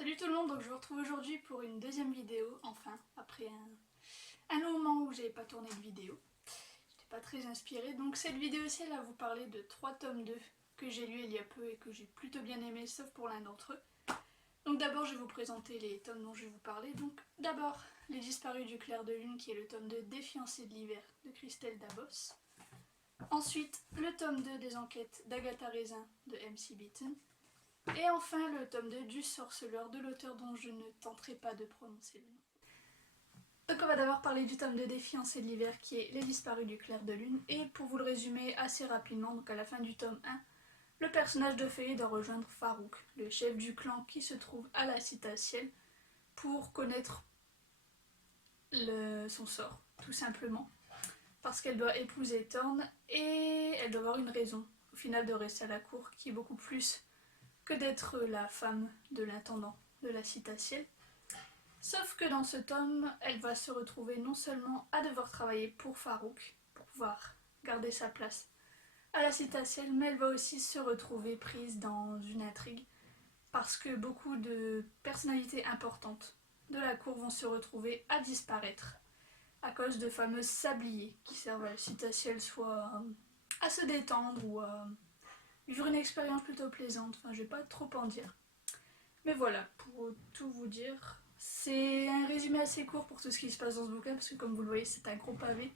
Salut tout le monde, donc je vous retrouve aujourd'hui pour une deuxième vidéo, enfin, après un moment où j'avais pas tourné de vidéo. J'étais pas très inspirée, donc cette vidéo-ci elle va vous parler de 3 tomes 2 que j'ai lus il y a peu et que j'ai plutôt bien aimé, sauf pour l'un d'entre eux. Donc d'abord je vais vous présenter les tomes dont je vais vous parler. Donc d'abord Les Disparus du clair de lune qui est le tome 2 des fiancés de l'hiver de Christelle Dabos. Ensuite le tome 2 des enquêtes d'Agatha Raisin de MC Beaton. Et enfin le tome 2 du Sorceleur de l'auteur dont je ne tenterai pas de prononcer le nom. Donc on va d'abord parler du tome 2 des fiancés de l'hiver qui est Les Disparus du clair de lune. Et pour vous le résumer assez rapidement, donc à la fin du tome 1, le personnage de Feuillet doit rejoindre Farouk, le chef du clan qui se trouve à la Citatiel, pour connaître son sort, tout simplement. Parce qu'elle doit épouser Thorn et elle doit avoir une raison, au final, de rester à la cour, qui est beaucoup plus que d'être la femme de l'intendant de la Citatiel. Sauf que dans ce tome, elle va se retrouver non seulement à devoir travailler pour Farouk, pour pouvoir garder sa place à la Citatiel, mais elle va aussi se retrouver prise dans une intrigue, parce que beaucoup de personnalités importantes de la cour vont se retrouver à disparaître à cause de fameux sabliers qui servent à la Citatiel soit à se détendre ou à vivre une expérience plutôt plaisante. Enfin, je vais pas trop en dire. Mais voilà, pour tout vous dire, c'est un résumé assez court pour tout ce qui se passe dans ce bouquin, parce que comme vous le voyez, c'est un gros pavé.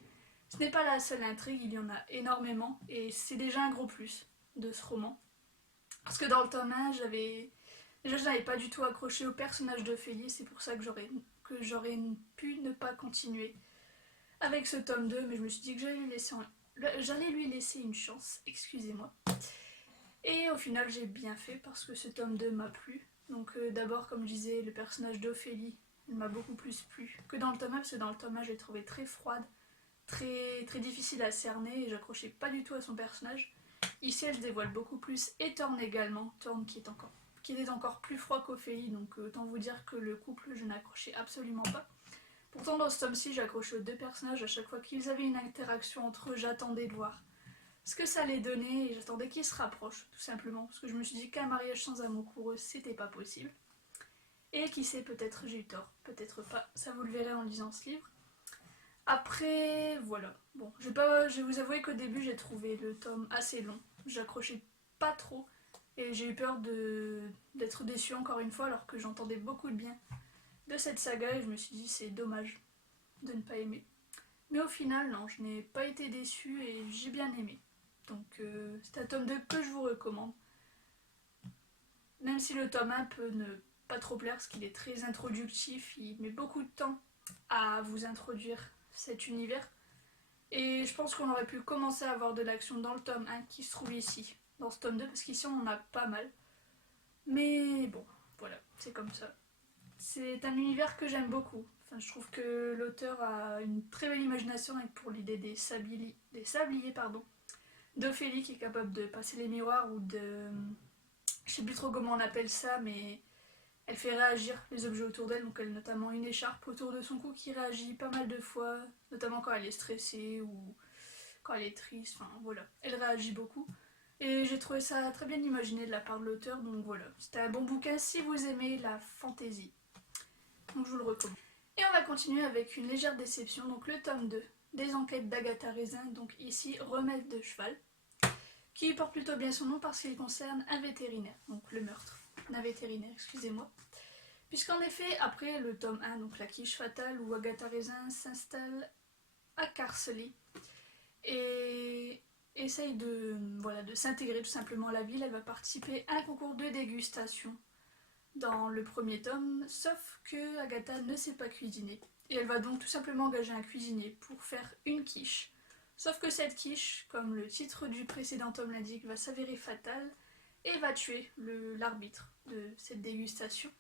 Ce n'est pas la seule intrigue, il y en a énormément, et c'est déjà un gros plus de ce roman. Parce que dans le tome 1, déjà je n'avais pas du tout accroché au personnage d'Ophélie, c'est pour ça que j'aurais pu ne pas continuer avec ce tome 2, mais je me suis dit que j'allais lui laisser une chance, excusez-moi. Et au final, j'ai bien fait parce que ce tome 2 m'a plu. Donc d'abord, comme je disais, le personnage d'Ophélie, il m'a beaucoup plus plu que dans le tome 1, parce que dans le tome 1, je l'ai trouvé très froide, très, très difficile à cerner, et j'accrochais pas du tout à son personnage. Ici, elle se dévoile beaucoup plus, et Thorn également, Thorn qui était encore plus froid qu'Ophélie, donc autant vous dire que le couple, je n'accrochais absolument pas. Pourtant, dans ce tome-ci, j'accrochais aux deux personnages. À chaque fois qu'ils avaient une interaction entre eux, j'attendais de voir ce que ça allait donner et j'attendais qu'ils se rapprochent, tout simplement. Parce que je me suis dit qu'un mariage sans amour pour eux, c'était pas possible. Et qui sait, peut-être j'ai eu tort, peut-être pas. Ça, vous le verrez en lisant ce livre. Après, voilà. Bon, je vais vous avouer qu'au début, j'ai trouvé le tome assez long. J'accrochais pas trop. Et j'ai eu peur d'être déçue encore une fois, alors que j'entendais beaucoup de bien de cette saga. Et je me suis dit, c'est dommage de ne pas aimer. Mais au final, non, je n'ai pas été déçue et j'ai bien aimé. Donc c'est un tome 2 que je vous recommande. Même si le tome 1 peut ne pas trop plaire parce qu'il est très introductif, il met beaucoup de temps à vous introduire cet univers. Et je pense qu'on aurait pu commencer à avoir de l'action dans le tome 1 qui se trouve ici, dans ce tome 2, parce qu'ici on en a pas mal. Mais bon, voilà, c'est comme ça. C'est un univers que j'aime beaucoup. Enfin, je trouve que l'auteur a une très belle imagination et pour l'idée des sabliers d'Ophélie qui est capable de passer les miroirs ou de... Je sais plus trop comment on appelle ça, mais elle fait réagir les objets autour d'elle. Donc elle a notamment une écharpe autour de son cou qui réagit pas mal de fois, notamment quand elle est stressée ou quand elle est triste. Enfin voilà, elle réagit beaucoup. Et j'ai trouvé ça très bien imaginé de la part de l'auteur, donc voilà. C'était un bon bouquin si vous aimez la fantaisie. Donc je vous le recommande. Et on va continuer avec une légère déception, donc le tome 2 des enquêtes d'Agatha Raisin, donc ici Remède de cheval, qui porte plutôt bien son nom parce qu'il concerne un vétérinaire, donc le meurtre d'un vétérinaire, excusez-moi. Puisqu'en effet, après le tome 1, donc la quiche fatale, où Agatha Raisin s'installe à Carcely et essaye de s'intégrer tout simplement à la ville, elle va participer à un concours de dégustation dans le premier tome, sauf que Agatha ne sait pas cuisiner. Et elle va donc tout simplement engager un cuisinier pour faire une quiche. Sauf que cette quiche, comme le titre du précédent tome l'indique, va s'avérer fatale et va tuer l'arbitre de cette dégustation.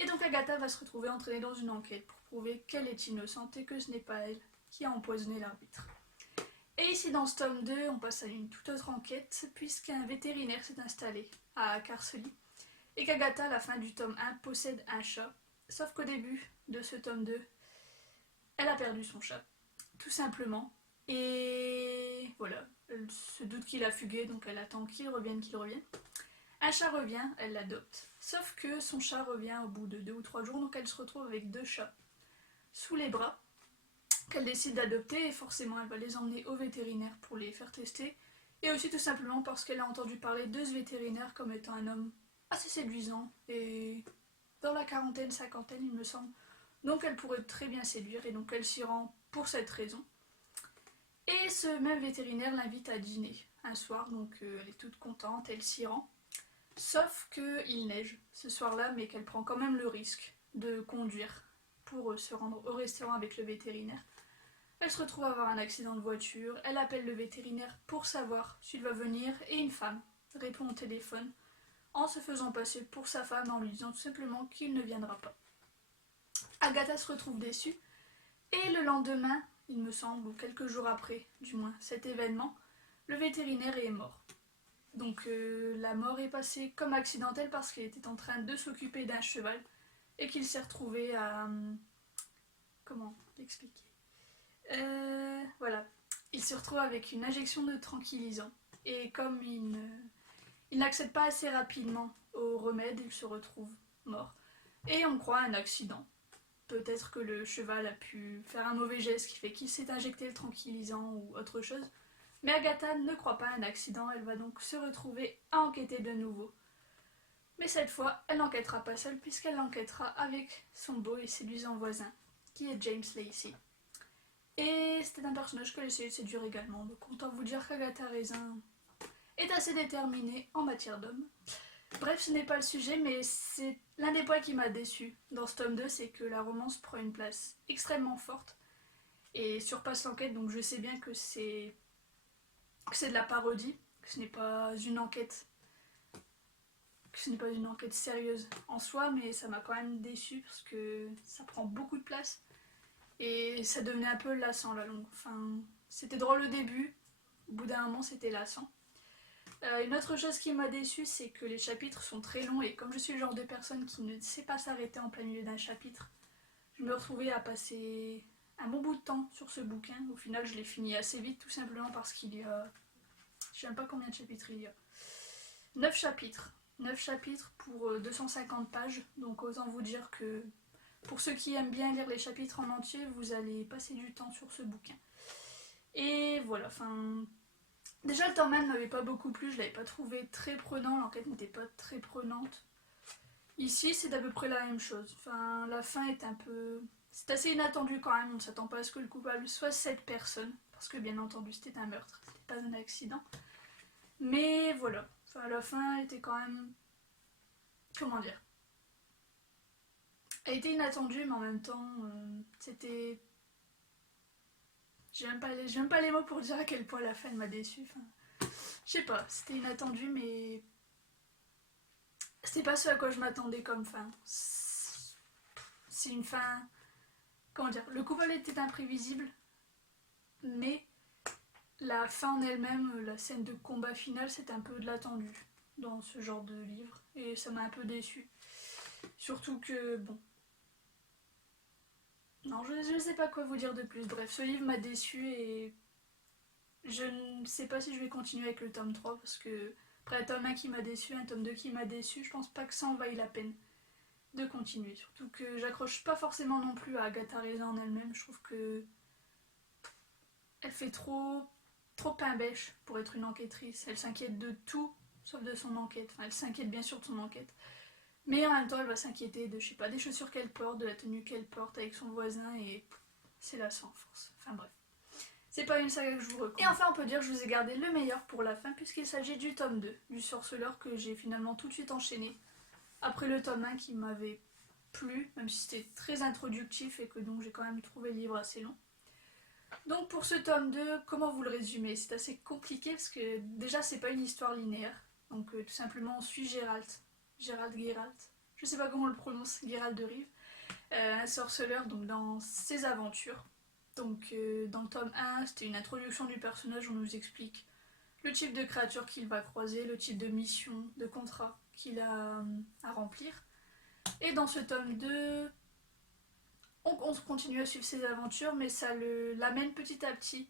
Et donc Agatha va se retrouver entraînée dans une enquête pour prouver qu'elle est innocente et que ce n'est pas elle qui a empoisonné l'arbitre. Et ici dans ce tome 2, on passe à une toute autre enquête, puisqu'un vétérinaire s'est installé à Carcely et qu'Agatha, à la fin du tome 1, possède un chat. Sauf qu'au début de ce tome 2, elle a perdu son chat, tout simplement. Et voilà, elle se doute qu'il a fugué, donc elle attend qu'il revienne, qu'il revienne. Un chat revient, elle l'adopte. Sauf que son chat revient au bout de 2 ou 3 jours, donc elle se retrouve avec 2 chats sous les bras qu'elle décide d'adopter et forcément elle va les emmener au vétérinaire pour les faire tester. Et aussi tout simplement parce qu'elle a entendu parler de ce vétérinaire comme étant un homme assez séduisant et dans la quarantaine, cinquantaine il me semble. Donc elle pourrait très bien séduire et donc elle s'y rend pour cette raison. Et ce même vétérinaire l'invite à dîner un soir, donc elle est toute contente, elle s'y rend. Sauf qu'il neige ce soir-là, mais qu'elle prend quand même le risque de conduire pour se rendre au restaurant avec le vétérinaire. Elle se retrouve à avoir un accident de voiture, elle appelle le vétérinaire pour savoir s'il va venir et une femme répond au téléphone en se faisant passer pour sa femme en lui disant tout simplement qu'il ne viendra pas. Agatha se retrouve déçue et le lendemain, il me semble, ou quelques jours après du moins, cet événement, le vétérinaire est mort. Donc la mort est passée comme accidentelle parce qu'il était en train de s'occuper d'un cheval et qu'il s'est retrouvé à... comment l'expliquer voilà. Il se retrouve avec une injection de tranquillisant et comme il n'accède pas assez rapidement au remède, il se retrouve mort. Et on croit à un accident. Peut-être que le cheval a pu faire un mauvais geste qui fait qu'il s'est injecté le tranquillisant ou autre chose. Mais Agatha ne croit pas à un accident, elle va donc se retrouver à enquêter de nouveau. Mais cette fois, elle n'enquêtera pas seule puisqu'elle enquêtera avec son beau et séduisant voisin, qui est James Lacey. Et c'était un personnage que j'essayais de séduire également, donc autant vous dire qu'Agatha Raisin est assez déterminée en matière d'homme. Bref, ce n'est pas le sujet, mais c'est l'un des points qui m'a déçu dans ce tome 2, c'est que la romance prend une place extrêmement forte et surpasse l'enquête, donc je sais bien que c'est de la parodie, que ce n'est pas une enquête sérieuse en soi, mais ça m'a quand même déçu parce que ça prend beaucoup de place et ça devenait un peu lassant la longue. Enfin, c'était drôle au début, au bout d'un moment c'était lassant. Une autre chose qui m'a déçue, c'est que les chapitres sont très longs et comme je suis le genre de personne qui ne sait pas s'arrêter en plein milieu d'un chapitre, je me retrouvais à passer un bon bout de temps sur ce bouquin. Au final, je l'ai fini assez vite, tout simplement parce qu'il y a... je sais même pas combien de chapitres il y a. 9 chapitres. 9 chapitres pour 250 pages, donc autant vous dire que pour ceux qui aiment bien lire les chapitres en entier, vous allez passer du temps sur ce bouquin. Et voilà, enfin... Déjà, le tome 1 ne m'avait pas beaucoup plu, je l'avais pas trouvé très prenant, l'enquête n'était pas très prenante. Ici, c'est d'à peu près la même chose. Enfin, la fin est un peu... C'est assez inattendu quand même, on ne s'attend pas à ce que le coupable soit cette personne, parce que bien entendu, c'était un meurtre, c'était pas un accident. Mais voilà, enfin, la fin était quand même... Comment dire? Elle était inattendue, mais en même temps, c'était... J'ai même pas les mots pour dire à quel point la fin m'a déçue. Enfin, je sais pas, c'était inattendu, mais c'était pas ce à quoi je m'attendais comme fin. C'est une fin... Comment dire? Le coupable était imprévisible, mais la fin en elle-même, la scène de combat finale, c'est un peu de l'attendu dans ce genre de livre, et ça m'a un peu déçue. Surtout que, bon... Non, je ne sais pas quoi vous dire de plus. Bref, ce livre m'a déçue et je ne sais pas si je vais continuer avec le tome 3 parce que après un tome 1 qui m'a déçu, un tome 2 qui m'a déçu, je pense pas que ça en vaille la peine de continuer. Surtout que j'accroche pas forcément non plus à Agatha Raisin en elle-même. Je trouve que elle fait trop pain bêche pour être une enquêtrice. Elle s'inquiète de tout sauf de son enquête. Enfin, elle s'inquiète bien sûr de son enquête. Mais en même temps, elle va s'inquiéter de, je sais pas, des chaussures qu'elle porte, de la tenue qu'elle porte avec son voisin et c'est lassant à force. Enfin bref. C'est pas une saga que je vous recommande. Et enfin, on peut dire que je vous ai gardé le meilleur pour la fin puisqu'il s'agit du tome 2, du Sorceleur que j'ai finalement tout de suite enchaîné après le tome 1 qui m'avait plu, même si c'était très introductif et que donc j'ai quand même trouvé le livre assez long. Donc pour ce tome 2, comment vous le résumez? C'est assez compliqué parce que déjà c'est pas une histoire linéaire. Donc tout simplement on suit Geralt, je sais pas comment on le prononce, Geralt de Rive, un sorceleur donc dans ses aventures. Donc dans le tome 1, c'était une introduction du personnage, on nous explique le type de créature qu'il va croiser, le type de mission, de contrat qu'il a à remplir. Et dans ce tome 2, on continue à suivre ses aventures, mais ça l'amène petit à petit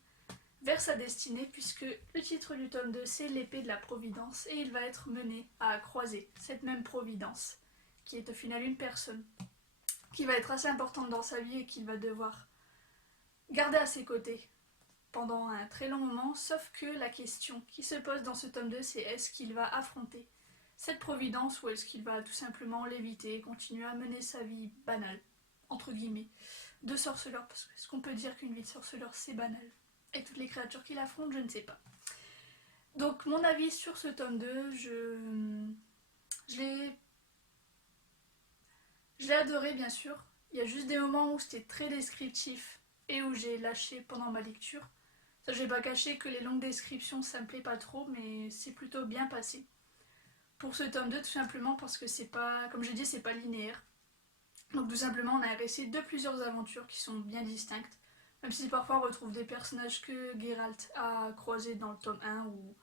vers sa destinée, puisque le titre du tome 2 c'est l'épée de la Providence, et il va être mené à croiser cette même Providence, qui est au final une personne, qui va être assez importante dans sa vie et qu'il va devoir garder à ses côtés pendant un très long moment, sauf que la question qui se pose dans ce tome 2 c'est est-ce qu'il va affronter cette Providence ou est-ce qu'il va tout simplement l'éviter et continuer à mener sa vie banale, entre guillemets, de sorceleur, parce que est-ce qu'on peut dire qu'une vie de sorceleur c'est banal? Et toutes les créatures qu'il affronte, je ne sais pas. Donc mon avis sur ce tome 2, je l'ai adoré bien sûr. Il y a juste des moments où c'était très descriptif et où j'ai lâché pendant ma lecture. Ça, je vais pas cacher que les longues descriptions ça me plaît pas trop, mais c'est plutôt bien passé. Pour ce tome 2, tout simplement parce que c'est pas, comme j'ai dit, c'est pas linéaire. Donc tout simplement, on a un récit de plusieurs aventures qui sont bien distinctes. Même si parfois on retrouve des personnages que Geralt a croisés dans le tome 1 ou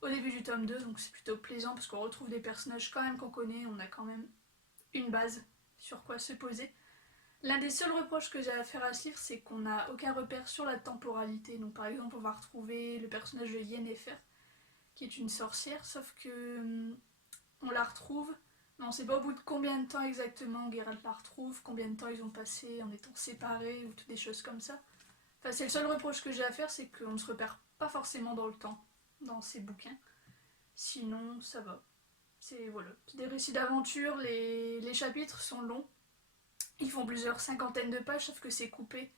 au début du tome 2, donc c'est plutôt plaisant parce qu'on retrouve des personnages quand même qu'on connaît, on a quand même une base sur quoi se poser. L'un des seuls reproches que j'ai à faire à ce livre, c'est qu'on n'a aucun repère sur la temporalité. Donc par exemple, on va retrouver le personnage de Yennefer, qui est une sorcière, sauf que on la retrouve, mais on ne sait pas au bout de combien de temps exactement Geralt la retrouve, combien de temps ils ont passé en étant séparés ou toutes des choses comme ça. Enfin, c'est le seul reproche que j'ai à faire, c'est qu'on ne se repère pas forcément dans le temps, dans ces bouquins. Sinon, ça va. C'est voilà, des récits d'aventure, les chapitres sont longs. Ils font plusieurs cinquantaines de pages, sauf que c'est coupé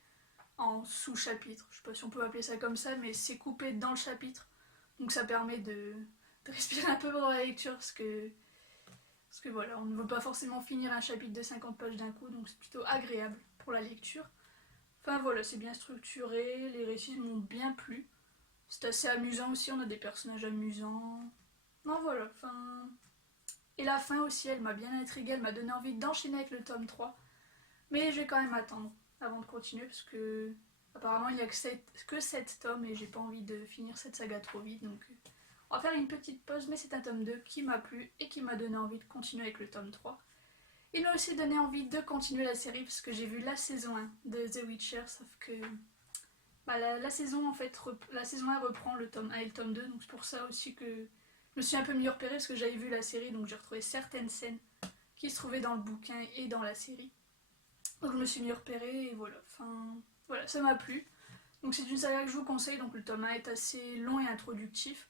en sous-chapitres. Je sais pas si on peut appeler ça comme ça, mais c'est coupé dans le chapitre. Donc ça permet de respirer un peu pendant la lecture, parce que voilà, on ne veut pas forcément finir un chapitre de 50 pages d'un coup, donc c'est plutôt agréable pour la lecture. Enfin voilà, c'est bien structuré, les récits m'ont bien plu. C'est assez amusant aussi, on a des personnages amusants. Non voilà, enfin... Et la fin aussi, elle m'a bien intriguée, elle m'a donné envie d'enchaîner avec le tome 3. Mais je vais quand même attendre avant de continuer, parce que apparemment il n'y a que 7 tomes et j'ai pas envie de finir cette saga trop vite, donc on va faire une petite pause, mais c'est un tome 2 qui m'a plu et qui m'a donné envie de continuer avec le tome 3. Il m'a aussi donné envie de continuer la série parce que j'ai vu la saison 1 de The Witcher, sauf que la saison en fait, la saison 1 reprend le tome 1 et le tome 2, donc c'est pour ça aussi que je me suis un peu mieux repérée parce que j'avais vu la série, donc j'ai retrouvé certaines scènes qui se trouvaient dans le bouquin et dans la série. Donc je me suis mieux repérée et voilà, enfin voilà, ça m'a plu. Donc c'est une saga que je vous conseille, donc le tome 1 est assez long et introductif.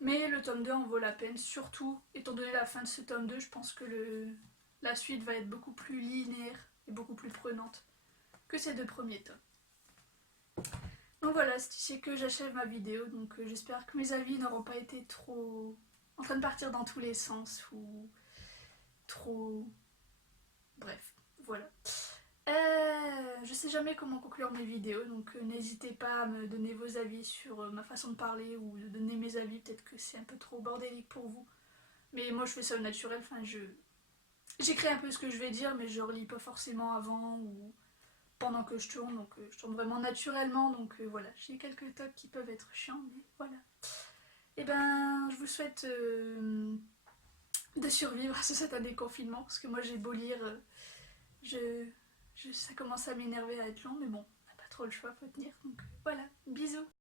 Mais le tome 2 en vaut la peine, surtout étant donné la fin de ce tome 2, je pense que la suite va être beaucoup plus linéaire et beaucoup plus prenante que ces deux premiers tomes. Donc voilà, c'est ici que j'achève ma vidéo, donc j'espère que mes avis n'auront pas été trop en train de partir dans tous les sens ou trop... Bref, voilà. Je sais jamais comment conclure mes vidéos, donc n'hésitez pas à me donner vos avis sur ma façon de parler ou de donner mes avis, peut-être que c'est un peu trop bordélique pour vous. Mais moi je fais ça au naturel, enfin j'écris un peu ce que je vais dire, mais je relis pas forcément avant ou pendant que je tourne, donc je tourne vraiment naturellement, donc voilà, j'ai quelques tocs qui peuvent être chiants, mais voilà. Et ben je vous souhaite de survivre à cette année de confinement, parce que moi j'ai beau lire, ça commence à m'énerver à être long, mais bon, on n'a pas trop le choix, faut tenir, donc voilà, bisous.